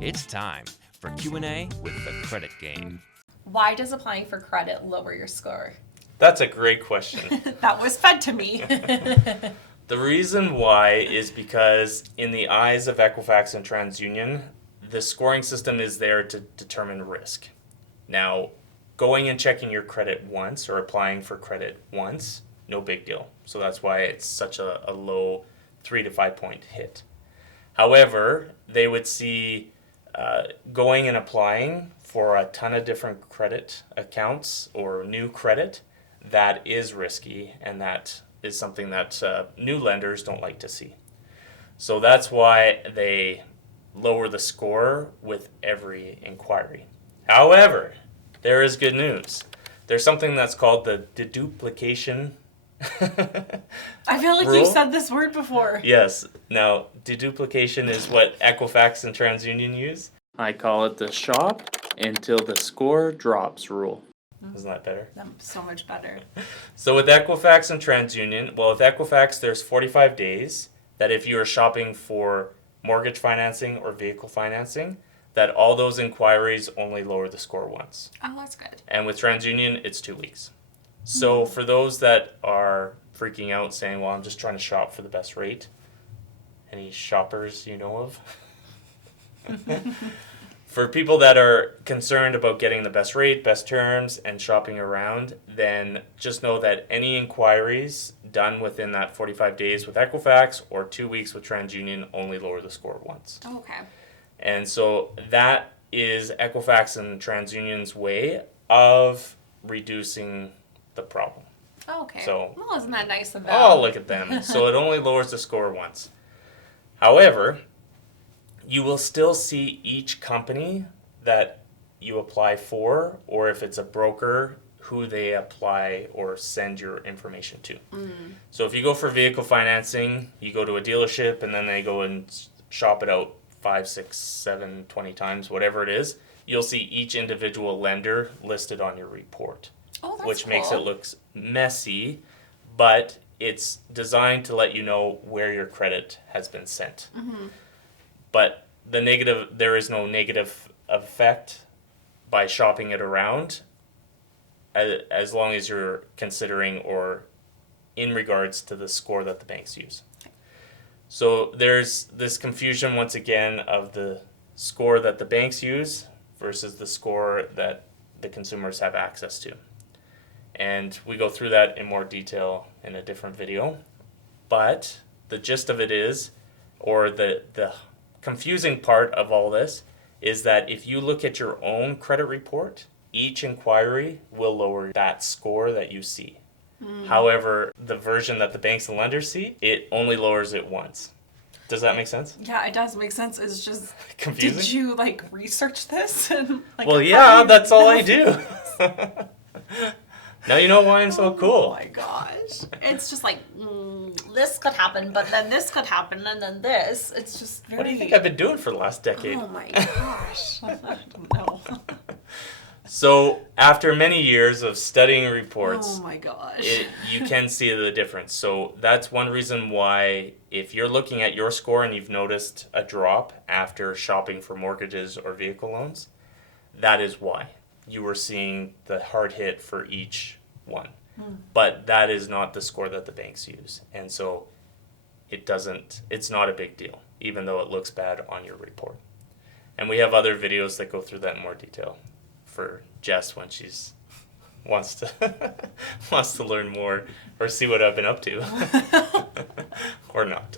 It's time for Q&A with the Credit Game. Why does applying for credit lower your score? That's a great question. That was fed to me. The reason why is because in the eyes of Equifax and TransUnion, the scoring system is there to determine risk. Now, going and checking your credit once or applying for credit once, no big deal. So that's why it's such a low 3 to 5 point hit. However, they would see going and applying for a ton of different credit accounts or new credit, that is risky, and that is something that new lenders don't like to see. So that's why they lower the score with every inquiry. However, there is good news. There's something that's called the deduplication. I feel like rule. you've said this word before. Yes. Now, deduplication is what Equifax and TransUnion use. I call it the Shope until the score drops rule. Isn't that better? That's so much better. So with Equifax and TransUnion, well, with Equifax, there's 45 days that if you are shopping for mortgage financing or vehicle financing, that all those inquiries only lower the score once. Oh, that's good. And with TransUnion, it's 2 weeks. So for those that are freaking out saying, well, I'm just trying to shop for the best rate, any shoppers you know of? For people that are concerned about getting the best rate, best terms, and shopping around, then just know that any inquiries done within that 45 days with Equifax or 2 weeks with TransUnion only lower the score once. Oh, okay. And so that is Equifax and TransUnion's way of reducing the problem. Oh, okay. So, well, isn't that nice of them? oh, look at them. So it only lowers the score once. However, you will still see each company that you apply for, or if it's a broker, who they apply or send your information to. So if you go for vehicle financing, you go to a dealership and then they go and shop it out 5, 6, 7, 20 times, whatever it is. You'll see each individual lender listed on your report. Oh, that's which cool. makes it look messy, but it's designed to let you know where your credit has been sent. But there is no negative effect by shopping it around, as long as you're considering or in regards to the score that the banks use. So there's this confusion once again of the score that the banks use versus the score that the consumers have access to. And we go through that in more detail in a different video. But the gist of it is, or the confusing part of all this, is that if you look at your own credit report, each inquiry will lower that score that you see. However, the version that the banks and lenders see, it only lowers it once. Does that make sense? Yeah, it does make sense. It's just Confusing? Did you research this? And, Well, yeah, that's all I do. Now you know why I'm so Oh cool. my gosh. It's just this could happen, but then this could happen, and then this. It's just very... What do you think I've been doing for the last decade? Oh my gosh. I don't know. So after many years of studying reports, Oh my gosh. you can see the difference. So that's one reason why, if you're looking at your score and you've noticed a drop after shopping for mortgages or vehicle loans, that is why you were seeing the hard hit for each one. But that is not the score that the banks use. And so it's not a big deal, even though it looks bad on your report. And we have other videos that go through that in more detail for Jess when she's wants to learn more or see what I've been up to. Or not.